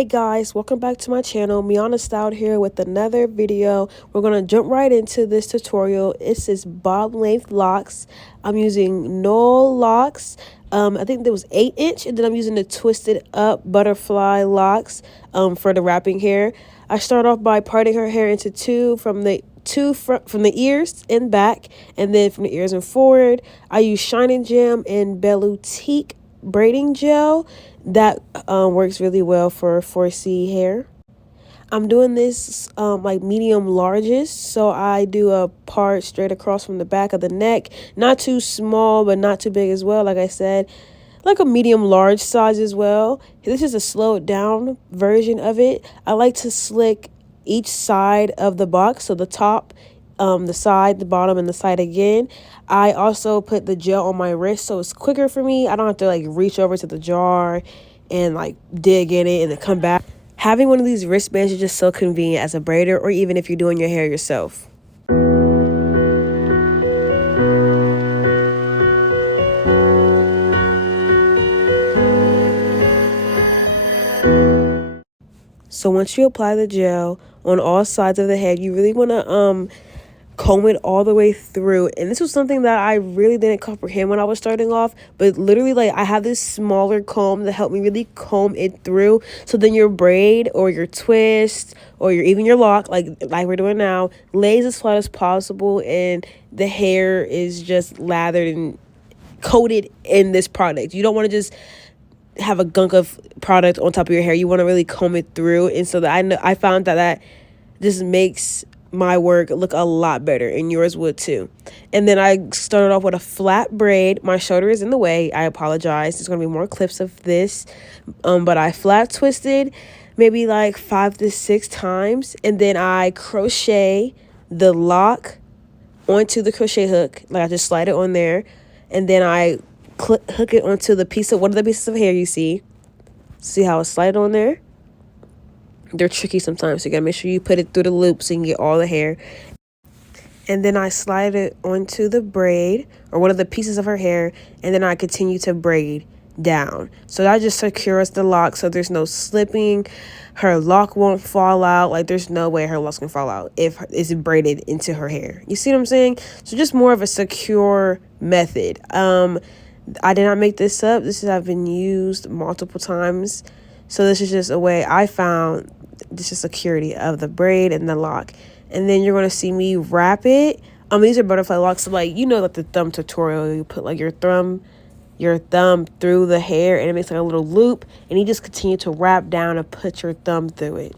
Hey guys, welcome back to my channel. Miana Styled here with another video. We're gonna jump right into this tutorial. This is bob length locks. I'm using Nu Locs. I think there was 8-inch, and then I'm using the twisted up butterfly locks for the wrapping hair. I start off by parting her hair into two from the ears and back, and then from the ears and forward. I use Shining Gem and Bellutique braiding gel that works really well for 4C hair. I'm doing this like medium largest, so I do a part straight across from the back of the neck, not too small but not too big as well. Like I said, like a medium large size as well. This is a slowed down version of it. I like to slick each side of the box, so the top, the side, the bottom, and the side again. I also put the gel on my wrist so it's quicker for me. I don't have to like reach over to the jar and like dig in it and then come back. Having one of these wristbands is just so convenient as a braider, or even if you're doing your hair yourself. So once you apply the gel on all sides of the head, you really want to comb it all the way through. And this was something that I really didn't comprehend when I was starting off, but literally, like, I have this smaller comb that helped me really comb it through, so then your braid or your twist or even your lock, like we're doing now, lays as flat as possible, and the hair is just lathered and coated in this product. You don't want to just have a gunk of product on top of your hair. You want to really comb it through, and so that I found that just makes my work look a lot better, and yours would too. And then I started off with a flat braid. My shoulder is in the way, I apologize. There's gonna be more clips of this, but I flat twisted maybe like 5 to 6 times, and then I crochet the lock onto the crochet hook. Like, I just slide it on there, and then I hook it onto the piece of one of the pieces of hair. You see how I slide on there? They're tricky sometimes, so you gotta make sure you put it through the loop so you can get all the hair. And then I slide it onto the braid or one of the pieces of her hair, and then I continue to braid down. So that just secures the lock so there's no slipping. Her lock won't fall out. Like, there's no way her lock's gonna fall out if it's braided into her hair. You see what I'm saying? So just more of a secure method. I did not make this up. I've been used multiple times. So this is just a way I found this is security of the braid and the lock. And then you're going to see me wrap it. These are butterfly locks. So, like, you know, like the thumb tutorial, you put like your thumb through the hair, and it makes like a little loop, and you just continue to wrap down and put your thumb through it.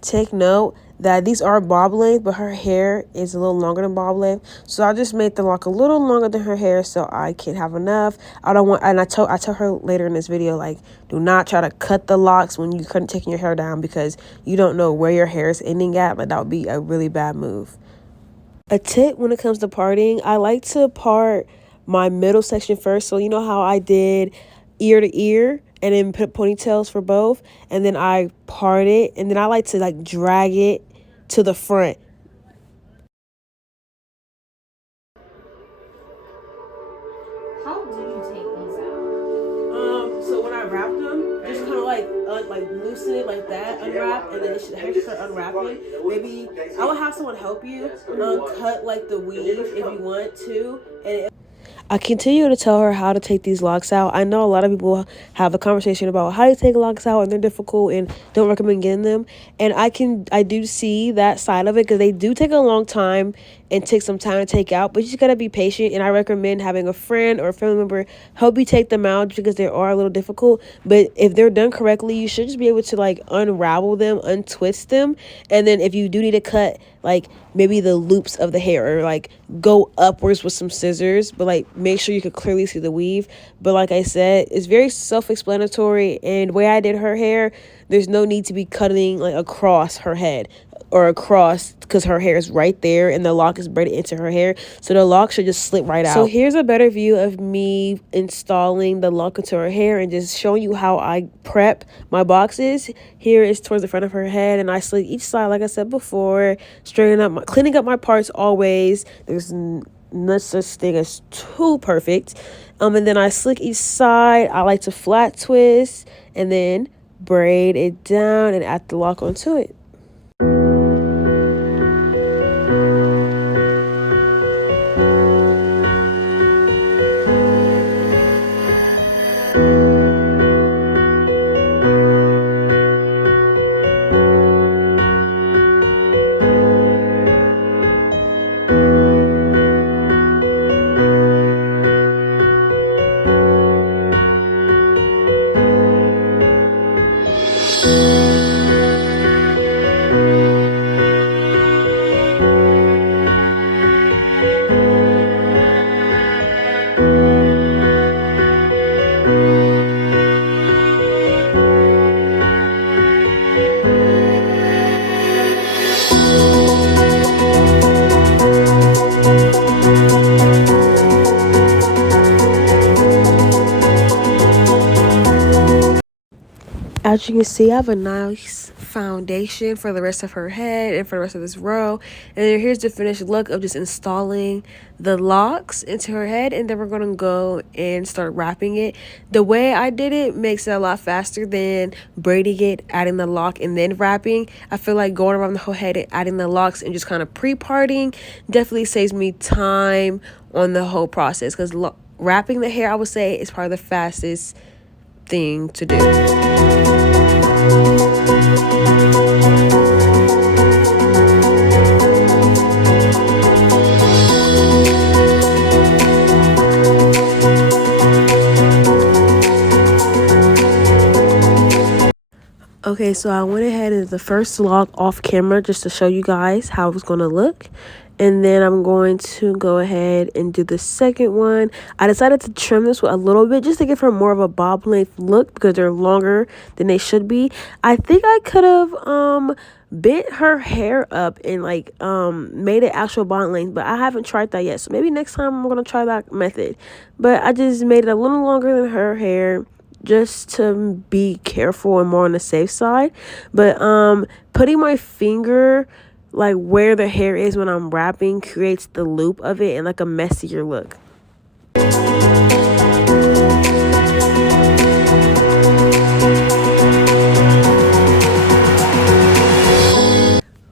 Take note that these are bob length, but her hair is a little longer than bob length, so I just made the lock a little longer than her hair so I can have enough. I don't want, and I tell her later in this video, like, do not try to cut the locks when you're taking your hair down, because you don't know where your hair is ending at. Like, that would be a really bad move. A tip when it comes to parting, I like to part my middle section first. So you know how I did ear to ear and then put ponytails for both, and then I part it, and then I like to like drag it to the front. How do you take these out? So when I wrap them, just kind of like loosen it like that, unwrap, and then it should start unwrapping. Maybe I will have someone help you cut like the weave if you want to, and I continue to tell her how to take these locks out. I know a lot of people have a conversation about how to take locks out, and they're difficult and don't recommend getting them. And I do see that side of it, because they do take a long time and take some time to take out, but you just gotta be patient. And I recommend having a friend or a family member help you take them out, because they are a little difficult. But if they're done correctly, you should just be able to like unravel them, untwist them, and then if you do need to cut like maybe the loops of the hair, or like go upwards with some scissors, but like make sure you can clearly see the weave. But like I said, it's very self-explanatory, and the way I did her hair, there's no need to be cutting like across her head or across, because her hair is right there and the lock is braided into her hair, so the lock should just slip right out. So here's a better view of me installing the lock into her hair and just showing you how I prep my boxes. Here is towards the front of her head, and I slick each side like I said before, cleaning up my parts always. There's no such thing as too perfect. And then I slick each side. I like to flat twist and then braid it down and add the lock onto it. As you can see, I have a nice foundation for the rest of her head and for the rest of this row. And then here's the finished look of just installing the locks into her head. And then we're going to go and start wrapping it. The way I did it makes it a lot faster than braiding it, adding the lock, and then wrapping. I feel like going around the whole head and adding the locks and just kind of pre-parting definitely saves me time on the whole process. Because wrapping the hair, I would say, is probably the fastest thing to do. Okay, so I went ahead and did the first lock off camera just to show you guys how it was going to look. And then I'm going to go ahead and do the second one. I decided to trim this a little bit just to give her more of a bob length look because they're longer than they should be. I think I could have bent her hair up and like made it actual bob length, but I haven't tried that yet. So maybe next time I'm going to try that method. But I just made it a little longer than her hair, just to be careful and more on the safe side. But putting my finger like where the hair is when I'm wrapping creates the loop of it and like a messier look.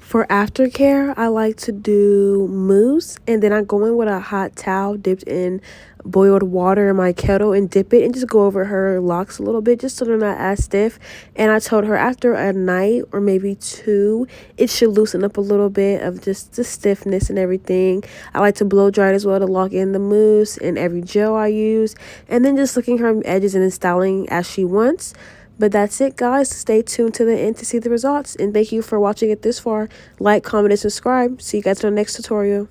For aftercare, I like to do mousse, and then I go in with a hot towel dipped in boiled water in my kettle and dip it and just go over her locks a little bit just so they're not as stiff. And I told her after a night or maybe two, it should loosen up a little bit of just the stiffness and everything. I like to blow dry it as well to lock in the mousse and every gel I use, and then just looking her edges and then styling as she wants. But that's it, guys. Stay tuned to the end to see the results. And thank you for watching it this far. Like, comment, and subscribe. See you guys in the next tutorial.